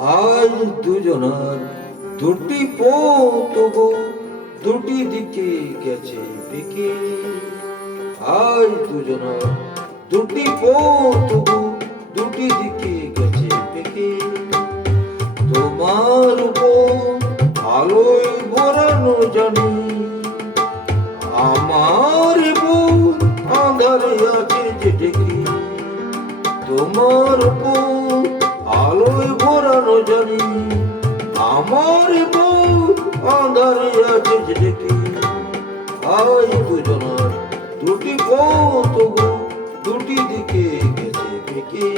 আজ দুজনার দুটি পথ গো, দুটি দিকে গেছে বেঁকে। আজ দুজনার দুটি পথ গো, দুটি দিকে গেছে বেঁকে। তোমার উপর আলোয় ভরানো জানি, আমার বুক আঁধারে আছে যে ঢেকে। তোমার উপর আলোয় ভরানো জানি, আমার বুক আঁধারে আছে যে ঢেকে। আজ দুজনার দুটি পথ গো, দুটি দিকে গেছে বেঁকে।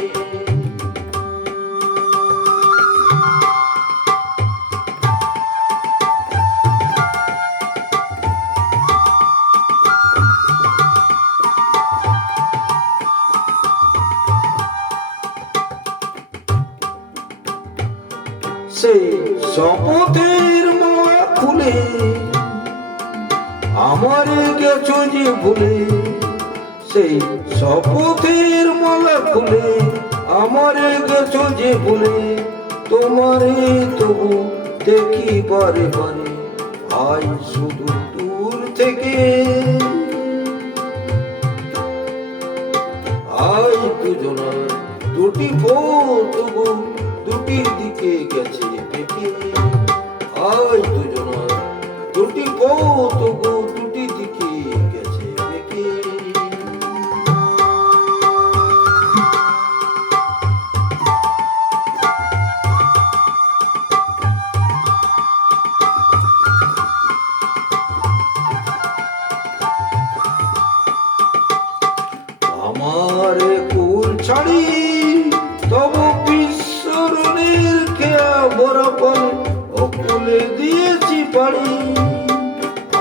সেই শপথের মালা খুলে আমারে গেছো যে ভুলে। সেই শপথের মালা খুলে আমারে গেছো যে ভুলে। তোমারে তবু দেখি বারে বারে, আজ শুধু দূর থেকে। আজ দুজনার দুটি পথ গো, দুটি দিকে গেছে বেঁকে। আজ দুজনার দুটি পথ গো, দুটি দিকে গেছে বেঁকে। আমার কুল ছাড়ি তব বিশ্বরণের খেয়া বরাবর অকুলে দিয়েছি পাড়ি।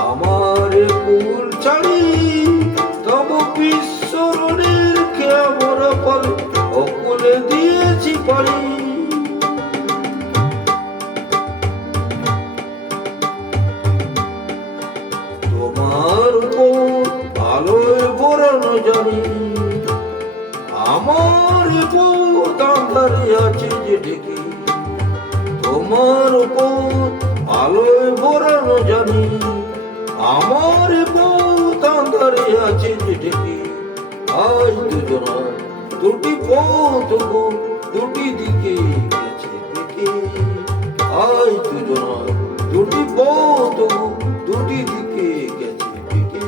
আমার কুল ছাড়ি তব বিশ্বরণের খেয়া বরাবর অকুলে দিয়েছি পাড়ি। তোমার উপর আলোয় ভরানো জানি, আমার বুক আঁধারে আছে যে ঢেকে। তোমার উপর আলোয় ভরানো জানি, আমার বুক আঁধারে আছে যে ঢেকে। আজ দুজনার দুটি পথ গো, দুটি দিকে গেছে বেঁকে। আজ দুজনার দুটি পথ গো, দুটি দিকে গেছে বেঁকে।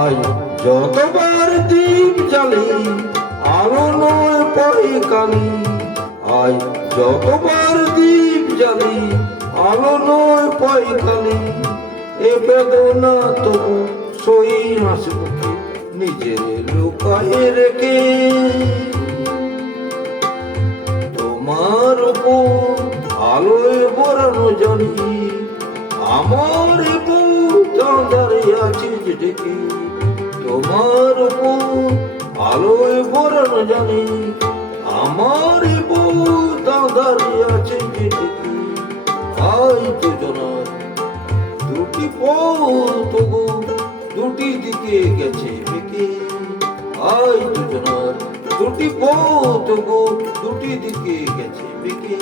আজ যতবার দীপ জ্বালি আলো নয় পাই কালি। আজ যতবার দীপ জ্বালি আলো নয় পাই কালি। এ বেদনা তবু সই হাসিমুখে নিজের লুকায়ে রেখে। তোমার উপর আলোয় ভরানো জানি, আমার বুক আঁধারে আছে যে ঢেকে। তোমার উপর আলোয় ভরানো জানি, আমার বুক আঁধারে আছে যে ঢেকে। আজ দুজনার দুটি পথ গো, দুটি দিকে গেছে বেঁকে। আজ দুজনার দুটি পথ গো, দুটি দিকে গেছে বেঁকে।